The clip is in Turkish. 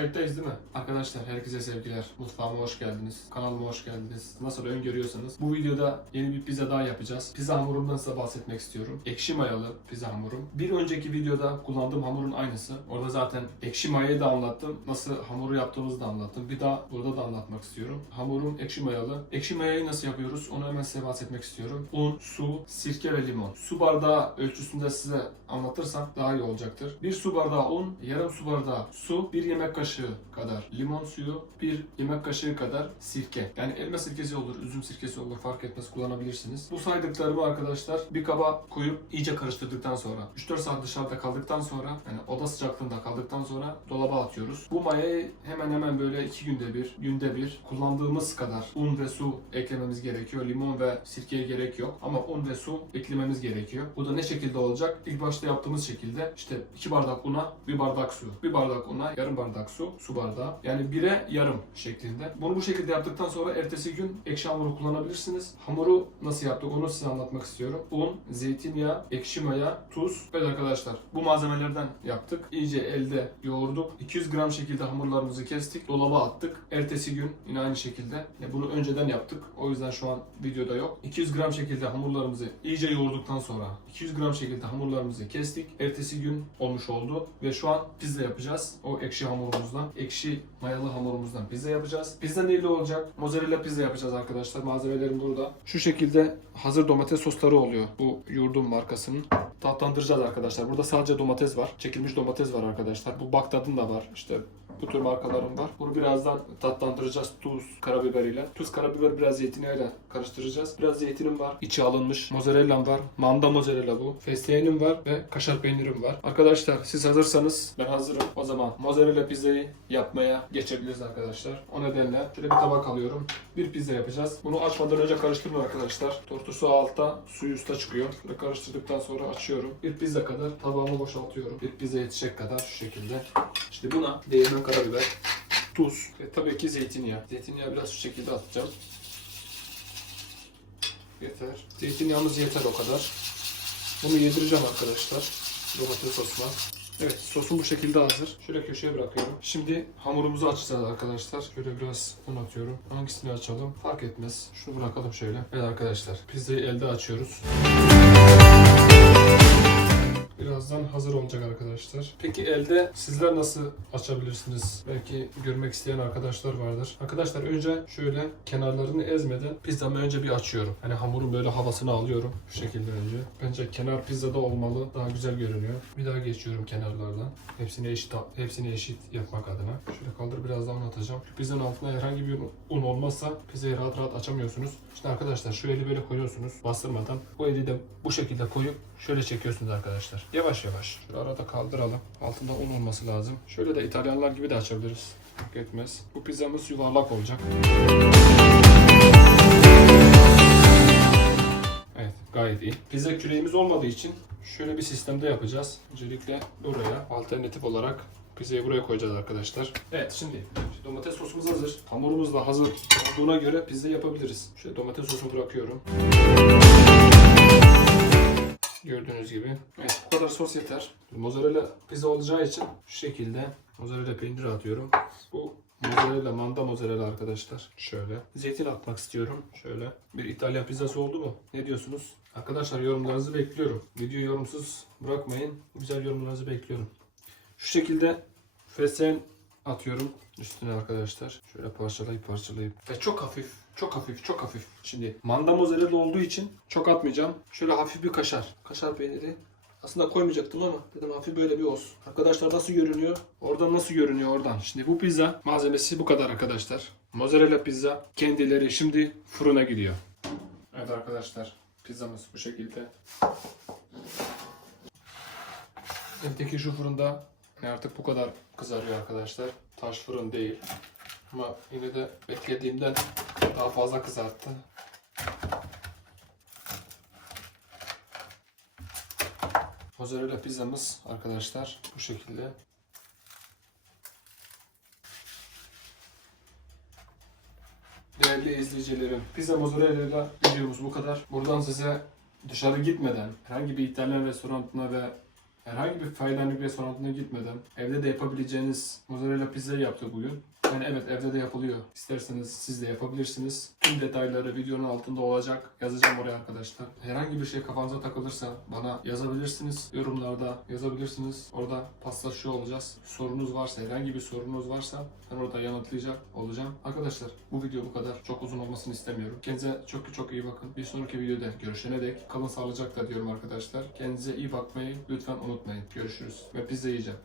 Kayıttayız değil mi? Arkadaşlar herkese sevgiler. Mutfağıma hoş geldiniz. Kanalıma hoş geldiniz. Nasıl öngörüyorsanız. Bu videoda yeni bir pizza daha yapacağız. Pizza hamurumdan size bahsetmek istiyorum. Ekşi mayalı pizza hamurum. Bir önceki videoda kullandığım hamurun aynısı. Orada zaten ekşi mayayı da anlattım. Nasıl hamuru yaptığımızı da anlattım. Bir daha burada da anlatmak istiyorum. Hamurum ekşi mayalı. Ekşi mayayı nasıl yapıyoruz? Onu hemen size bahsetmek istiyorum. Un, su, sirke ve limon. Su bardağı ölçüsünde size anlatırsam daha iyi olacaktır. Bir su bardağı un, yarım su bardağı su, bir yemek kaşığı kadar limon suyu, bir yemek kaşığı kadar sirke. Yani elma sirkesi olur, üzüm sirkesi olur fark etmez kullanabilirsiniz. Bu saydıklarımı arkadaşlar bir kaba koyup iyice karıştırdıktan sonra 3-4 saat dışarıda kaldıktan sonra yani oda sıcaklığında kaldıktan sonra dolaba atıyoruz. Bu mayayı hemen hemen böyle 2 günde bir, günde bir kullandığımız kadar un ve su eklememiz gerekiyor. Limon ve sirkeye gerek yok ama un ve su eklememiz gerekiyor. Bu da ne şekilde olacak? İlk başta yaptığımız şekilde işte 2 bardak una, 1 bardak su. 1 bardak una, yarım bardak su, su bardağı. Yani 1'e yarım şeklinde. Bunu bu şekilde yaptıktan sonra ertesi gün ekşi hamuru kullanabilirsiniz. Hamuru nasıl yaptık onu size anlatmak istiyorum. Un, zeytinyağı, ekşi maya, tuz. Evet arkadaşlar bu malzemelerden yaptık. İyice elde yoğurduk. 200 gram şekilde hamurlarımızı kestik. Dolaba attık. Ertesi gün yine aynı şekilde. Bunu önceden yaptık. O yüzden şu an videoda yok. 200 gram şekilde hamurlarımızı iyice yoğurduktan sonra 200 gram şekilde hamurlarımızı kestik. Ertesi gün olmuş oldu ve şu an pizza yapacağız. O ekşi hamurumuzdan, ekşi mayalı hamurumuzdan pizza yapacağız. Pizza neyli olacak? Mozzarella pizza yapacağız arkadaşlar. Malzemelerim burada. Şu şekilde hazır domates sosları oluyor. Bu yurdun markasının. Tatlandıracağız arkadaşlar. Burada sadece domates var. Çekilmiş domates var arkadaşlar. Bu Bagdad'ın da var. İşte bu tür markalarım var. Bunu birazdan tatlandıracağız tuz, karabiber ile. Tuz, karabiber biraz zeytinyağıyla karıştıracağız. Biraz zeytinim var. İçi alınmış. Mozzarella'm var. Manda mozzarella bu. Fesleğenim var ve kaşar peynirim var. Arkadaşlar siz hazırsanız ben hazırım. O zaman mozzarella pizzayı yapmaya geçebiliriz arkadaşlar. O nedenle şöyle bir tabak alıyorum. Bir pizza yapacağız. Bunu açmadan önce karıştırın arkadaşlar. Tortusu altta, suyu üstte çıkıyor. Böyle karıştırdıktan sonra açıyorum. Bir pizza kadar tabağımı boşaltıyorum. Bir pizza yetecek kadar şu şekilde. İşte buna değirmen karabiber, tuz ve tabii ki zeytinyağı. Zeytinyağı biraz şu şekilde atacağım. Yeter. Zeytinyağımız yeter o kadar. Bunu yedireceğim arkadaşlar. Domates sosuna. Evet sosum bu şekilde hazır. Şöyle köşeye bırakıyorum. Şimdi hamurumuzu açacağız arkadaşlar. Şöyle biraz un atıyorum. Hangisini açalım? Fark etmez. Şunu bırakalım şöyle. Evet arkadaşlar pizzayı elde açıyoruz. Birazdan hazır olacak arkadaşlar. Peki elde sizler nasıl açabilirsiniz? Belki görmek isteyen arkadaşlar vardır. Arkadaşlar önce şöyle kenarlarını ezmeden pizzamı önce bir açıyorum. Hani hamurun böyle havasını alıyorum. Şu şekilde önce. Bence kenar pizzada olmalı. Daha güzel görünüyor. Bir daha geçiyorum kenarlardan. Hepsini eşit hepsini eşit yapmak adına. Şöyle kaldır biraz daha un atacağım. Şu pizzanın altına herhangi bir un olmazsa pizzayı rahat rahat açamıyorsunuz. İşte arkadaşlar şu eli böyle koyuyorsunuz bastırmadan. Bu eli de bu şekilde koyup şöyle çekiyorsunuz arkadaşlar. Yavaş yavaş. Şöyle arada kaldıralım. Altında un olması lazım. Şöyle de İtalyanlar gibi de açabiliriz. Fark etmez. Bu pizzamız yuvarlak olacak. Evet gayet iyi. Pizza küreğimiz olmadığı için şöyle bir sistemde yapacağız. Öncelikle buraya alternatif olarak pizzayı buraya koyacağız arkadaşlar. Evet şimdi domates sosumuz hazır. Hamurumuz da hazır olduğuna göre pizza yapabiliriz. Şöyle domates sosunu bırakıyorum. Gördüğünüz gibi. Evet bu kadar sos yeter. Mozzarella pizza olacağı için şu şekilde mozzarella peyniri atıyorum. Bu mozzarella, manda mozzarella arkadaşlar. Şöyle. Zeytin atmak istiyorum. Şöyle. Bir İtalyan pizzası oldu mu? Ne diyorsunuz? Arkadaşlar yorumlarınızı bekliyorum. Video yorumsuz bırakmayın. Güzel yorumlarınızı bekliyorum. Şu şekilde fesleğen atıyorum üstüne arkadaşlar. Şöyle parçalayıp parçalayıp. Ve çok hafif, çok hafif, çok hafif. Şimdi manda mozzarella olduğu için çok atmayacağım. Şöyle hafif bir kaşar. Kaşar peyniri. Aslında koymayacaktım ama dedim hafif böyle bir olsun. Arkadaşlar nasıl görünüyor? Oradan nasıl görünüyor oradan? Şimdi bu pizza malzemesi bu kadar arkadaşlar. Mozzarella pizza kendileri şimdi fırına gidiyor. Evet arkadaşlar pizzamız bu şekilde. Evdeki şu fırında yani artık bu kadar kızarıyor arkadaşlar. Taş fırın değil. Ama yine de beklediğimden daha fazla kızarttı. Mozzarella pizzamız arkadaşlar bu şekilde. Değerli izleyicilerim, pizza mozzarella videomuz bu kadar. Buradan size dışarı gitmeden herhangi bir İtalyan restoranına ve Herhangi bir faydalı restoranına gitmeden evde de yapabileceğiniz mozzarella pizza yaptık bugün. Yani evet evde de yapılıyor. İsterseniz siz de yapabilirsiniz. Tüm detayları videonun altında olacak. Yazacağım oraya arkadaşlar. Herhangi bir şey kafanıza takılırsa bana yazabilirsiniz. Yorumlarda yazabilirsiniz. Orada paslaşıyor olacağız. Sorunuz varsa, herhangi bir sorunuz varsa ben orada yanıtlayacak olacağım. Arkadaşlar bu video bu kadar. Çok uzun olmasını istemiyorum. Kendinize çok çok iyi bakın. Bir sonraki videoda görüşene dek kalın sağlıcakla diyorum arkadaşlar. Kendinize iyi bakmayı lütfen unutmayın. Görüşürüz. Ve pizza yiyeceğim.